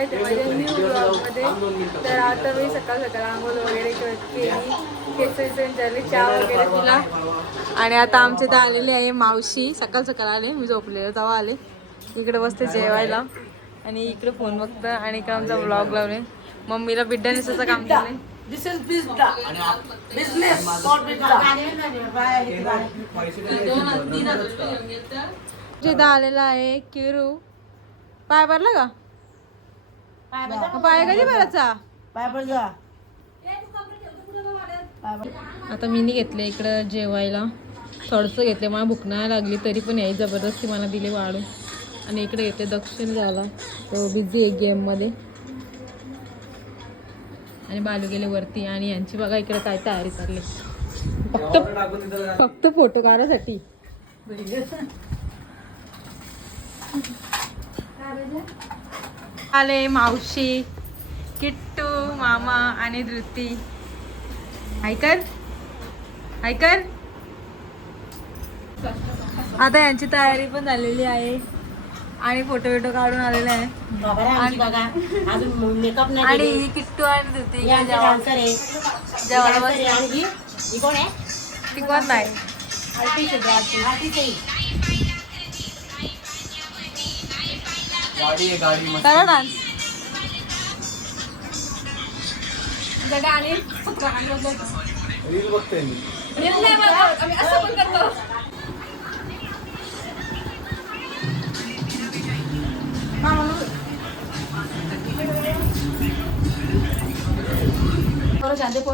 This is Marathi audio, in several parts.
स्वागत आहे माझ्या न्यू ब्लॉगमध्ये. तर आता मी सकाळ सकाळ आंघोळ वगैरे केली, केस विचारले, चहा वगैरे पिला आणि आता आमचे इथं आलेले आहे मावशी. सकाळ सकाळ आले, मी झोपलेलो तेव्हा आले. इकडे बसते जेवायला आणि इकडे फोन बघतं आणि इकडे आमचा ब्लॉग लावले. मम्मीला बिड्डा नेसायचं काम केलंय. This is pizza. Business, not pizza. इथं आलेला आहे किरू. पाय भरला का? पाय कधी भरायचा? आता मी घेतले इकडं जेवायला. थोडंसं घेतले, मला भूक नाही लागली तरी पण याही जबरदस्ती मला दिले वाढून. आणि इकडे घेतले दक्षिण झाला, तो बिझी आहे गेममध्ये. आणि बालू गेले वरती आणि यांची बघा इकडे काय तयारी चालली, फक्त फोटो काढायसाठी. आले मावशी, किट्टू, मामा आणि धृती. ऐकर ऐकर. आता यांची तयारी पण झालेली आहे आणि फोटो बिटो काढून आलेले आहे. आणि ही किट्टू आणि धृती कोण नाही. करा डान्स.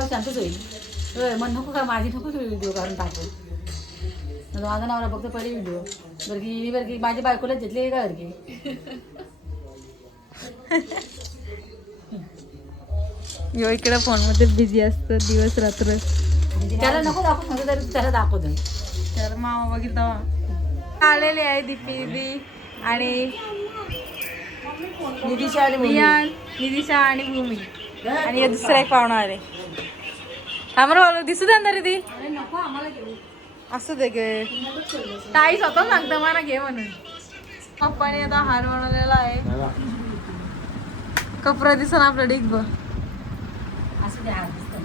शांतच होईल. मग नको का माझी नको व्हिडिओ काढून टाकू. माझा नवरा बघतो पहिले व्हिडिओ. बरकी माझ्या बायकोला घेतली का बरकी. यो इकडे फोन मध्ये बिझी असतं दिवस रात्र. त्याला नको दाखवू म्हणतो तरी त्याला दाखवतो. तर मामा बघितलं आलेले आहे दीपी दिदी आणि निदिशा आणि निदिशा आणि भूमी आणि दुसरा एक पाहुणा आले. आम्हाला दिसू दे तरी ती असू दे गे. ताई स्वतः सांगतं मला घे म्हणून. पप्पाने आता हार बनवलेला आहे. कपडा दिसा ना आपला डिग बघ. असू दे हार दिसतो.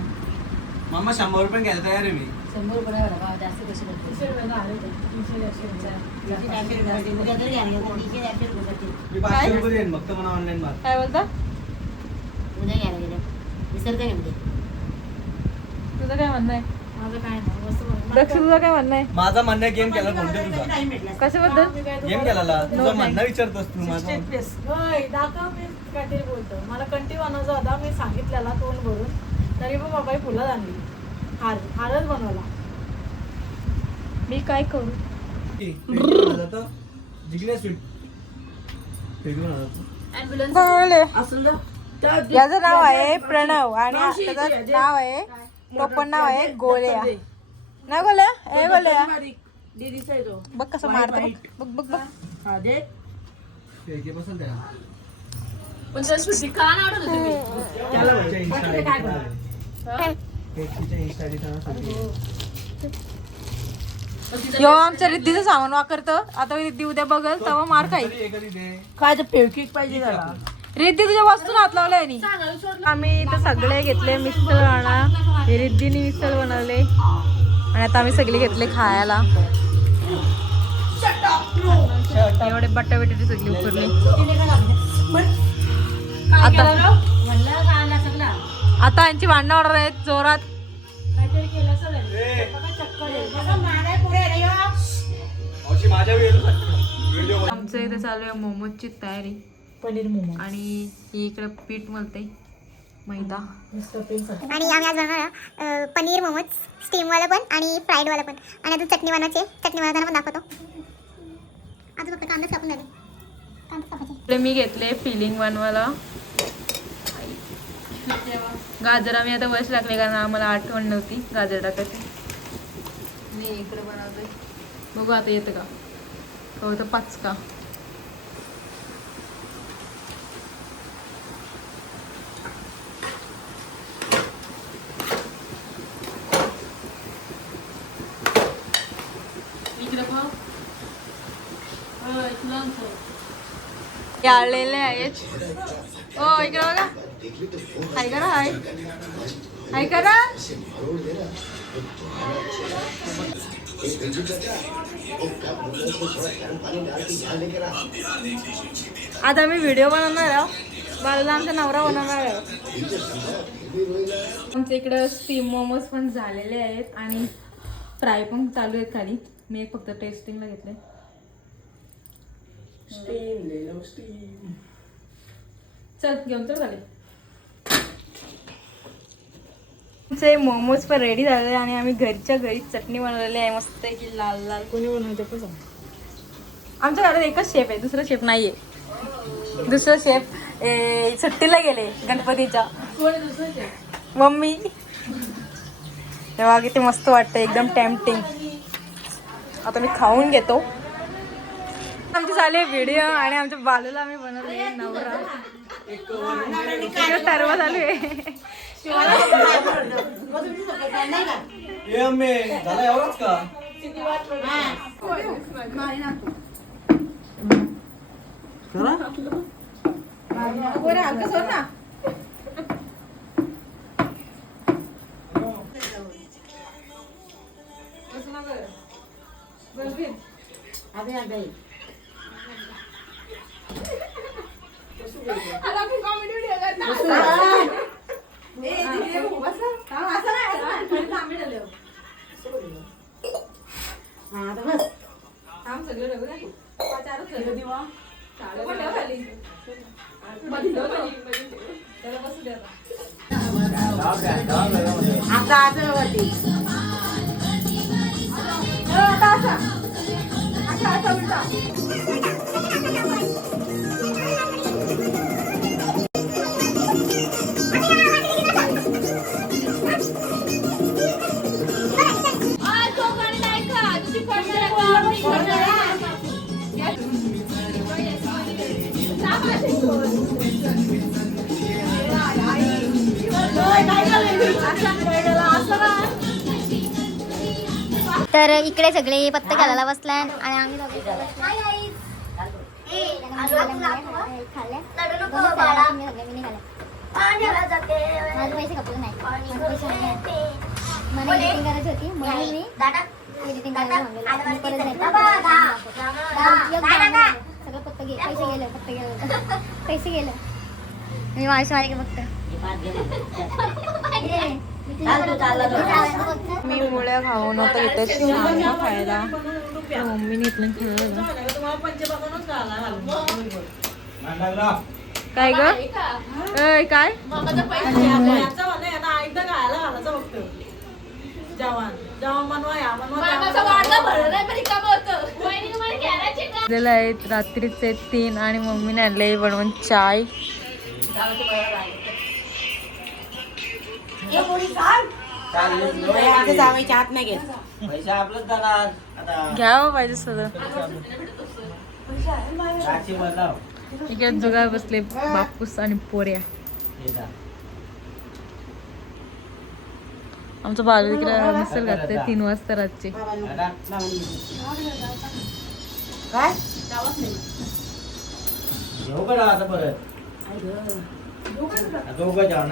मामा 100 रुपये घ्यायला तयार आहे मी. 100 रुपये बघा जास्त कशी बघते. मी 500 रुपये देईन फक्त मला ऑनलाईन मार. काय बोलता? उद्या घ्यायला गेलं विसरते का म्हणजे. तुझं काय म्हणणं आहे? माझं काय नाही. दक्ष तुझं काय म्हणणं आहे? माझा म्हणणं आहे गेम केला कोणते तुझा कशाबद्दल? गेम केला तुझं म्हणणं विचारतोस तू माझं. काहीतरी बोलतो मला कंटिन्यू बनवायचा होता. मी सांगितलेला तोंड भरून तरी पण बाबाई फुलं आणली. हारच बनवला. मी काय करू? याचं नाव आहे प्रणव आणि त्याचं नाव आहे टोपण नाव आहे गोल्या. नाही गोल्या? ए गोल्या बघ कसं मारतं. बघ बघ बघ. पण त्या सुट्टी का नाही आवडत होती. यो आमच्या रिद्धीचं सामान वापरतं. आता रिद्धी उद्या बघल तेव्हा मार खाईल. काय तर फेवकिक पाहिजे त्याला. रिद्धी तुझ्या वस्तू हात लावलाय नी. आम्ही इथं सगळे घेतले मिसळ आणा. हे रिद्धीने मिसळ बनवले आणि आता आम्ही सगळे घेतले खायला. एवढे बट्टा बिट्टी सगळी उकरली. आता यांची भांडणं ऑर्डर आहेत जोरात. आमचं इथे चालू आहे मोमोजची तयारी. पनीर मोमो आणि इकडे पीठ मळते मैदा. आणि आम्ही आज बनवणार पनीर मोमोज, स्टीमवाला पण आणि फ्राईडवाला पण. आणि अजून चटणी बनवायची. चटणी बनवताना पण दाखवतो. अजून फक्त कांदा कापून झाले. कांदा कापायचे. मी घेतले फिलिंग बनवायला. गाजर आम्ही आता वरच टाकले कारण आम्हाला आठवण नव्हती गाजर टाकायची. मी इकडे बनवते. बघू आता येतं का. होतं पाचका. आलेले आहेत ओ इकडे बघा. हाय करा हाय. हाय करा. आता मी व्हिडिओ बनवणार आहे. बाळूला आमचा नवरा बनवणार आहे. आमच्या इकडं स्टीम मोमोज पण झालेले आहेत आणि फ्राय पण चालू आहेत खाली. मी एक फक्त टेस्टिंगला घेतले. चल घेऊन चल खाली. आमचे मोमोज पण रेडी झालेले आणि आम्ही घरच्या घरी चटणी बनवलेली आहे मस्त की लाल लाल. कोणी बनवते पण सांग. आमच्या घरात एकच शेफ आहे, दुसरा शेफ नाहीये. दुसरा शेफ सुट्टीला गेले गणपतीच्या. मम्मी तेव्हा किती मस्त वाटतं, एकदम टेम्पटिंग. आता मी खाऊन घेतो. आमचे झाले व्हिडिओ आणि आमच्या बालूला आम्ही बनवले नवरा. सर्व चालू आहे. झाला एवढाच का तर इकडे सगळे पत्ते घालायला बसलाय आणि आम्ही माझे पैसे खपले नाही. मला एडिटिंग करायची होती म्हणून मी एडिटिंग करायला थांबलेलो. सगळं पत्ते गेले, पैसे गेले, पत्ते गेले, पैसे गेले. मी मावशी मारे फक्त मी मुळ्या खाऊन होतं इथं खायला. मम्मीने इथलं खेळलं. काय ग काय आहेत रात्रीचे 3 आणि मम्मीने आणले बनवून चाय. घ्या पाहिजे सगळं. इकडे जुगार बसले बापूस आणि पोऱ्या. आमचं बालू इकडे मिसळ घातले 3 वाजता रातचे. काय परत दोघं जाऊ